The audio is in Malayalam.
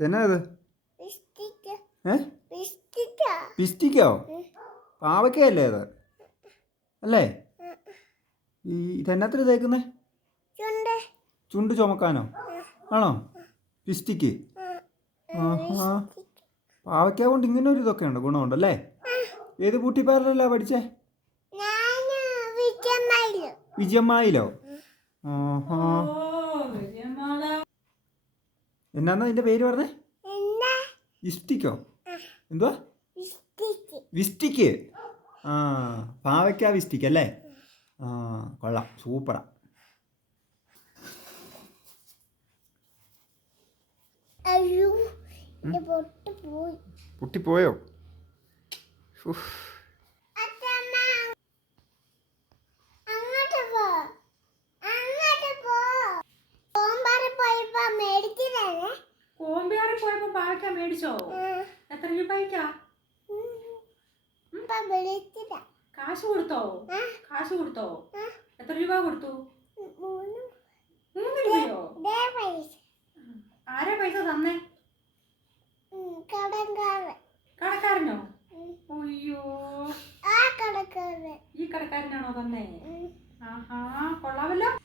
എന്നാ ഇത് ഏ? പിസ്റ്റിക്കോ പാവക്കയല്ലേ അത്? അല്ലേ? ഈ ഇതെന്നത്തിൽ തേക്കുന്നേ? ചുണ്ട്. ചുണ്ട് ചുമക്കാനോ? ആണോ? പിസ്റ്റിക്ക് ആഹാ. പാവയ്ക്ക കൊണ്ട് ഇങ്ങനെ ഒരു ഇതൊക്കെ ഉണ്ട് ഗുണമുണ്ടല്ലേ ഏത് ബൂട്ടി പാർലറിലാ പഠിച്ചേ? വിജയമായിലോ വിജയമ്മായിലോ. ആഹാ. എന്നാന്നാ അതിന്റെ പേര് പറഞ്ഞേ? വിസ്റ്റിക്കോ എന്തുവാ? വിസ്റ്റിക്ക് ആ പാവയ്ക്ക വിസ്റ്റിക്ക് അല്ലേ? ആ കൊള്ളാം. സൂപ്പറാ. പൊട്ടിപ്പോയോ? ഉഫ്. പാവയ്ക്ക മേടിച്ചോ? എത്ര രൂപയ്ക്കാ കാശ് കൊടുത്തോ. കാശ് കൊടുത്തോ? എത്ര രൂപ കൊടുത്തു? മൂന്ന്. രൂപയോ? ആരാ പൈസ തന്നേ? കടക്കാരനോ? അയ്യോ. ഈ കടക്കാരനാണോ തന്നേ? ആഹാ കൊള്ളാമല്ലോ.